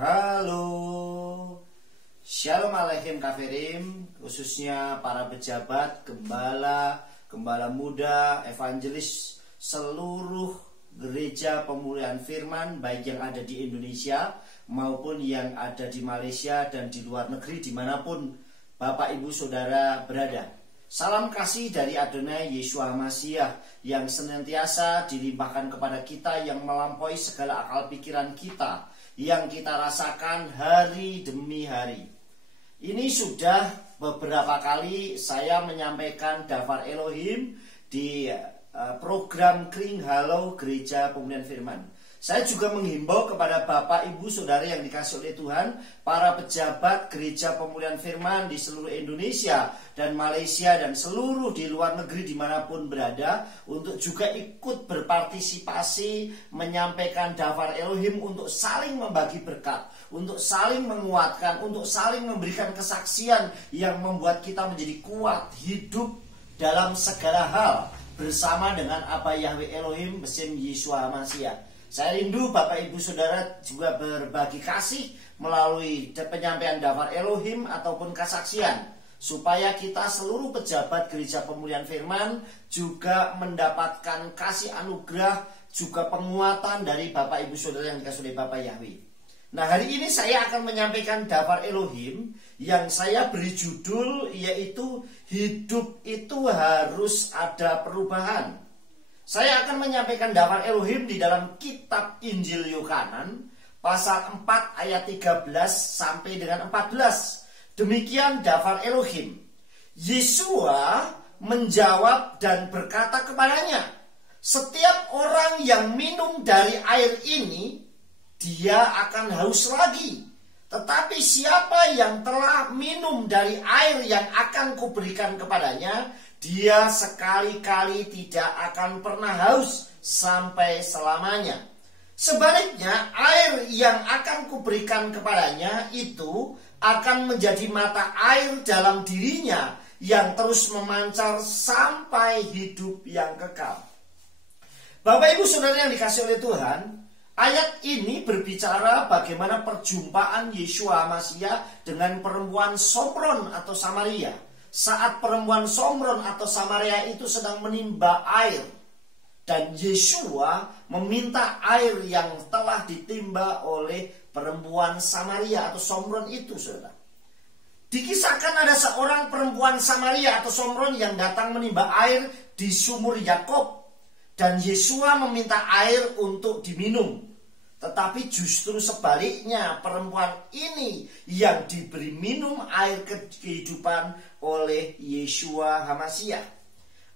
Halo, Shalom Aleichem Kafirim, khususnya para pejabat, gembala muda, evangelis, seluruh gereja pemulihan firman, baik yang ada di Indonesia maupun yang ada di Malaysia dan di luar negeri, dimanapun Bapak Ibu Saudara berada. Salam kasih dari Adonai Yesus Hamasiah yang senantiasa dilimpahkan kepada kita, yang melampaui segala akal pikiran kita, yang kita rasakan hari demi hari. Ini sudah beberapa kali saya menyampaikan Dafar Elohim di program Kring Halau Gereja Pemulihan Firman. Saya juga menghimbau kepada Bapak Ibu Saudara yang dikasih oleh Tuhan, para pejabat Gereja Pemulihan Firman di seluruh Indonesia dan Malaysia dan seluruh di luar negeri dimanapun berada, untuk juga ikut berpartisipasi menyampaikan Dafar Elohim, untuk saling membagi berkat, untuk saling menguatkan, untuk saling memberikan kesaksian yang membuat kita menjadi kuat hidup dalam segala hal bersama dengan Abba Yahweh Elohim besim Yesus Hamasiah. Saya rindu Bapak Ibu Saudara juga berbagi kasih melalui penyampaian Dafar Elohim ataupun kesaksian, supaya kita seluruh pejabat Gereja Pemulihan Firman juga mendapatkan kasih anugerah, juga penguatan dari Bapak Ibu Saudara yang dikasih oleh Bapak Yahweh. Nah, hari ini saya akan menyampaikan Dafar Elohim yang saya beri judul yaitu hidup itu harus ada perubahan. Saya akan menyampaikan Dafar Elohim di dalam kitab Injil Yohanan pasal 4 ayat 13 sampai dengan 14. Demikian Dafar Elohim. Yesua menjawab dan berkata kepadanya, "Setiap orang yang minum dari air ini, dia akan haus lagi. Tetapi siapa yang telah minum dari air yang akan kuberikan kepadanya, dia sekali-kali tidak akan pernah haus sampai selamanya. Sebaliknya, air yang akan kuberikan kepadanya itu akan menjadi mata air dalam dirinya yang terus memancar sampai hidup yang kekal." Bapak Ibu Saudara yang dikasih oleh Tuhan, ayat ini berbicara bagaimana perjumpaan Yesus Hamasiah dengan perempuan Somron atau Samaria. Saat perempuan Somron atau Samaria itu sedang menimba air, dan Yesua meminta air yang telah ditimba oleh perempuan Samaria atau Somron itu, saudara. Dikisahkan ada seorang perempuan Samaria atau Somron yang datang menimba air di sumur Yakob, dan Yesua meminta air untuk diminum. Tetapi justru sebaliknya, perempuan ini yang diberi minum air kehidupan oleh Yesua Hamasiah.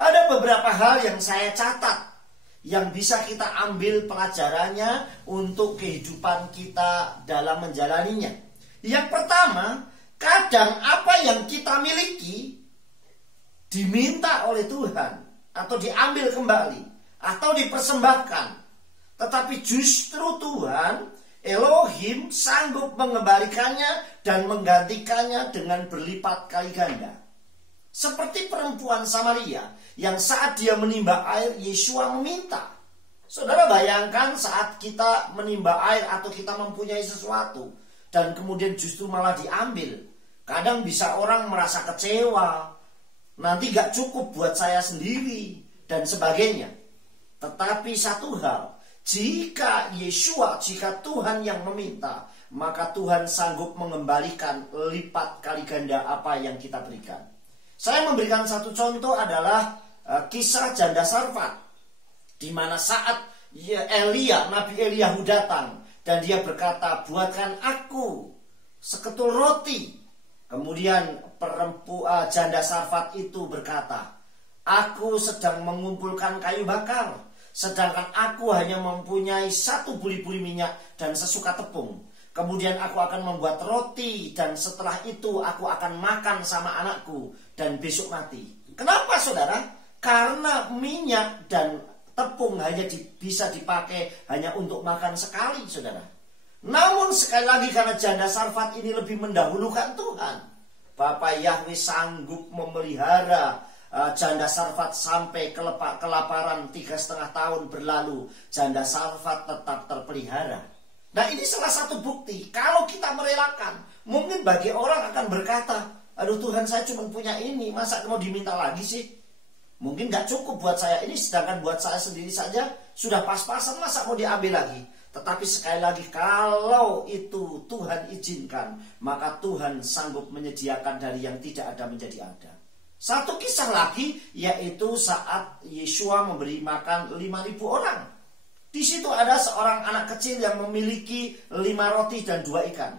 Ada beberapa hal yang saya catat yang bisa kita ambil pelajarannya untuk kehidupan kita dalam menjalaninya. Yang pertama, kadang apa yang kita miliki diminta oleh Tuhan atau diambil kembali atau dipersembahkan. Tetapi justru Tuhan Elohim sanggup mengembalikannya dan menggantikannya dengan berlipat kali ganda. Seperti perempuan Samaria yang saat dia menimba air, Yesua meminta. Saudara bayangkan saat kita menimba air atau kita mempunyai sesuatu dan kemudian justru malah diambil. Kadang bisa orang merasa kecewa, nanti gak cukup buat saya sendiri dan sebagainya. Tetapi satu hal, jika Tuhan yang meminta, maka Tuhan sanggup mengembalikan lipat kali ganda apa yang kita berikan. Saya memberikan satu contoh adalah kisah janda Sarfat, di mana saat Nabi Eliyahu datang dan dia berkata, "Buatkan aku seketul roti." Kemudian janda Sarfat itu berkata, "Aku sedang mengumpulkan kayu bakar, sedangkan aku hanya mempunyai 1 buli-buli minyak dan sesuka tepung. Kemudian aku akan membuat roti dan setelah itu aku akan makan sama anakku dan besok mati." Kenapa, saudara? Karena minyak dan tepung hanya bisa dipakai hanya untuk makan sekali, saudara. Namun sekali lagi, karena janda Sarfat ini lebih mendahulukan Tuhan, Bapak Yahweh sanggup memelihara janda Sarfat sampai kelaparan 3,5 tahun berlalu. Janda Sarfat tetap terpelihara. Nah, ini salah satu bukti. Kalau kita merelakan, mungkin bagi orang akan berkata, aduh Tuhan, saya cuma punya ini, masa mau diminta lagi sih? Mungkin gak cukup buat saya ini, sedangkan buat saya sendiri saja sudah pas-pasan, masa mau diambil lagi? Tetapi sekali lagi, kalau itu Tuhan izinkan, maka Tuhan sanggup menyediakan dari yang tidak ada menjadi ada. Satu kisah lagi, yaitu saat Yeshua memberi makan 5.000 orang. Di situ ada seorang anak kecil yang memiliki 5 roti dan 2 ikan.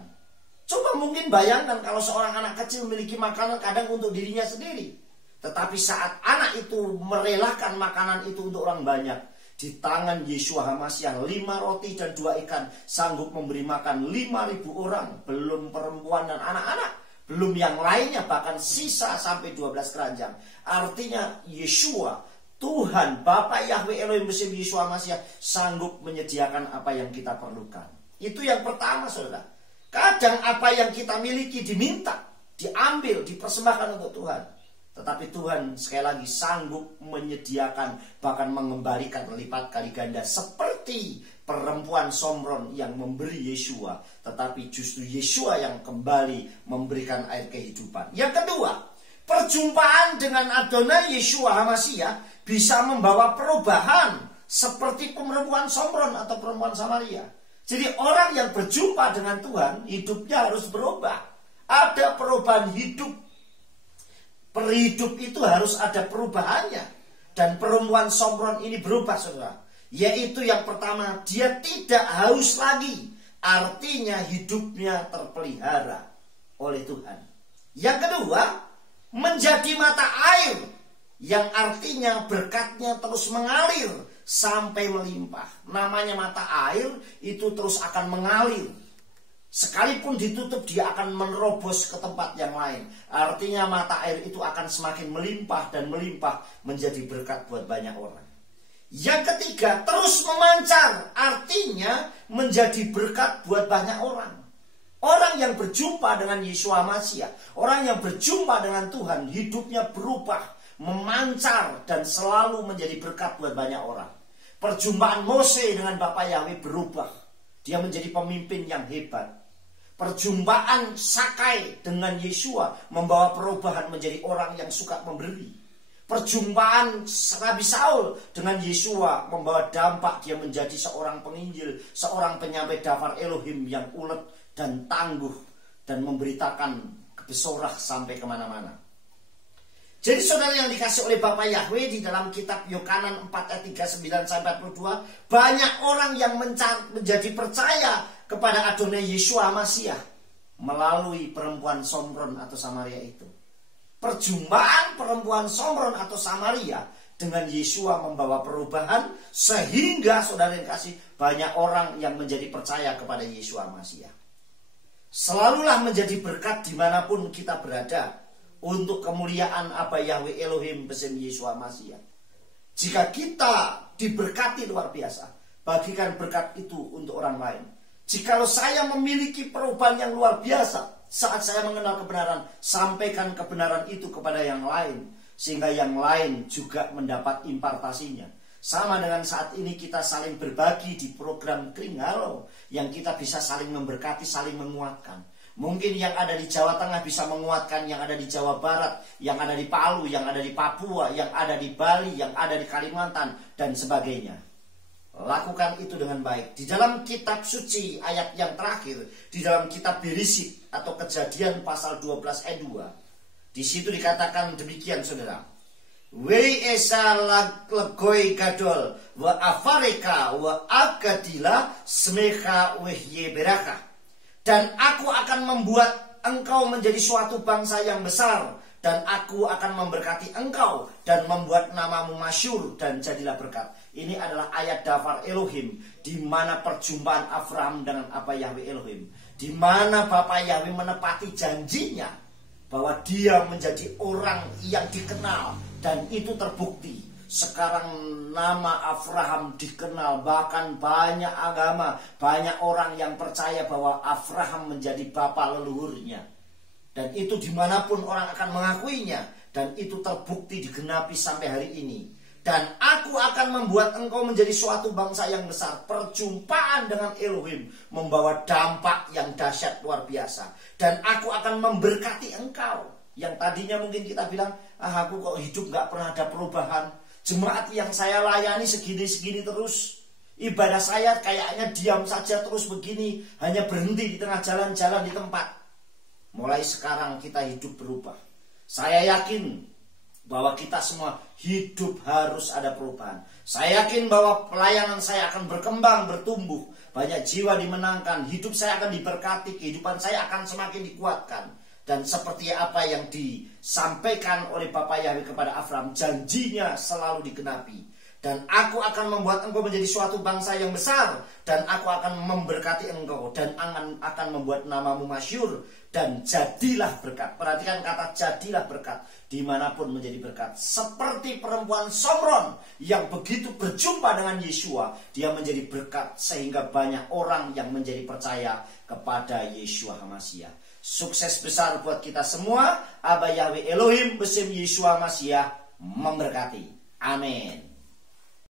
Coba mungkin bayangkan kalau seorang anak kecil memiliki makanan kadang untuk dirinya sendiri. Tetapi saat anak itu merelakan makanan itu untuk orang banyak, di tangan Yeshua HaMasyiah 5 roti dan 2 ikan sanggup memberi makan 5.000 orang. Belum perempuan dan anak-anak, belum yang lainnya, bahkan sisa sampai 12 keranjang. Artinya Yeshua, Tuhan, Bapa Yahweh Elohim bersama Yeshua HaMasyiah sanggup menyediakan apa yang kita perlukan. Itu yang pertama, saudara. Kadang apa yang kita miliki diminta, diambil, dipersembahkan untuk Tuhan. Tetapi Tuhan sekali lagi sanggup menyediakan, bahkan mengembalikan lipat kali ganda. Seperti perempuan Somron yang memberi Yeshua, tetapi justru Yeshua yang kembali memberikan air kehidupan. Yang kedua, perjumpaan dengan Adonai Yeshua HaMasyiah bisa membawa perubahan seperti perempuan Somron atau perempuan Samaria. Jadi orang yang berjumpa dengan Tuhan, hidupnya harus berubah. Ada perubahan hidup. Perhidup itu harus ada perubahannya. Dan perempuan Somron ini berubah, saudara. Yaitu yang pertama, dia tidak haus lagi. Artinya hidupnya terpelihara oleh Tuhan. Yang kedua, menjadi mata air. Yang artinya berkatnya terus mengalir sampai melimpah. Namanya mata air itu terus akan mengalir. Sekalipun ditutup, dia akan menerobos ke tempat yang lain. Artinya mata air itu akan semakin melimpah dan melimpah menjadi berkat buat banyak orang. Yang ketiga, terus memancar. Artinya menjadi berkat buat banyak orang. Orang yang berjumpa dengan Yeshua HaMasyiah, orang yang berjumpa dengan Tuhan, hidupnya berubah, memancar dan selalu menjadi berkat buat banyak orang. Perjumpaan Mose dengan Bapa Yahweh berubah. Dia menjadi pemimpin yang hebat. Perjumpaan Sakai dengan Yeshua membawa perubahan menjadi orang yang suka memberi. Perjumpaan Rabi Saul dengan Yeshua membawa dampak dia menjadi seorang penginjil, seorang penyampai daftar Elohim yang ulet dan tangguh dan memberitakan kebesorah sampai kemana-mana. Jadi saudara yang dikasih oleh Bapa Yahweh, di dalam kitab Yohanan 4 ayat 39-42, banyak orang yang menjadi percaya kepada Adonai Yeshua HaMasyiah melalui perempuan Somron atau Samaria itu. Perjumpaan perempuan Somron atau Samaria dengan Yeshua membawa perubahan, sehingga saudara yang kasih, banyak orang yang menjadi percaya kepada Yeshua HaMasyiah. Selalulah menjadi berkat dimanapun kita berada, untuk kemuliaan Aba Yahweh Elohim bersama Yeshua HaMasyiah. Jika kita diberkati luar biasa, bagikan berkat itu untuk orang lain. Jikalau saya memiliki perubahan yang luar biasa saat saya mengenal kebenaran, sampaikan kebenaran itu kepada yang lain, sehingga yang lain juga mendapat impartasinya. Sama dengan saat ini kita saling berbagi di program Kring Halo, yang kita bisa saling memberkati, saling menguatkan. Mungkin yang ada di Jawa Tengah bisa menguatkan yang ada di Jawa Barat, yang ada di Palu, yang ada di Papua, yang ada di Bali, yang ada di Kalimantan, dan sebagainya. Lakukan itu dengan baik. Di dalam kitab suci ayat yang terakhir, di dalam kitab Bereshit atau Kejadian pasal 12 ayat 2, di situ dikatakan demikian, saudara. Wei esa legoi gadol wa afareka wa agadila smecha wehye beraka. Dan aku akan membuat engkau menjadi suatu bangsa yang besar, dan aku akan memberkati engkau dan membuat namamu masyhur dan jadilah berkat. Ini adalah ayat daftar Elohim, di mana perjumpaan Abraham dengan Aba Yahweh Elohim, di mana Bapa Yahweh menepati janjinya bahwa dia menjadi orang yang dikenal, dan itu terbukti. Sekarang nama Abraham dikenal, bahkan banyak agama, banyak orang yang percaya bahwa Abraham menjadi bapa leluhurnya. Dan itu dimanapun orang akan mengakuinya, dan itu terbukti digenapi sampai hari ini. Dan aku akan membuat engkau menjadi suatu bangsa yang besar. Perjumpaan dengan Elohim membawa dampak yang dahsyat luar biasa. Dan aku akan memberkati engkau. Yang tadinya mungkin kita bilang, aku kok hidup gak pernah ada perubahan. Jemaat yang saya layani segini-segini terus. Ibadah saya kayaknya diam saja terus begini. Hanya berhenti di tengah jalan-jalan di tempat. Mulai sekarang kita hidup berubah. Saya yakin bahwa kita semua hidup harus ada perubahan. Saya yakin bahwa pelayanan saya akan berkembang, bertumbuh. Banyak jiwa dimenangkan. Hidup saya akan diberkati. Kehidupan saya akan semakin dikuatkan. Dan seperti apa yang disampaikan oleh Bapa Yahweh kepada Abraham, janjinya selalu digenapi. Dan aku akan membuat engkau menjadi suatu bangsa yang besar. Dan aku akan memberkati engkau. Dan akan membuat namamu masyhur. Dan jadilah berkat. Perhatikan kata jadilah berkat. Dimanapun menjadi berkat. Seperti perempuan Somron yang begitu berjumpa dengan Yeshua. Dia menjadi berkat. Sehingga banyak orang yang menjadi percaya kepada Yeshua HaMashiach. Sukses besar buat kita semua. Abba Yahweh Elohim besim Yeshua HaMashiach memberkati. Amin.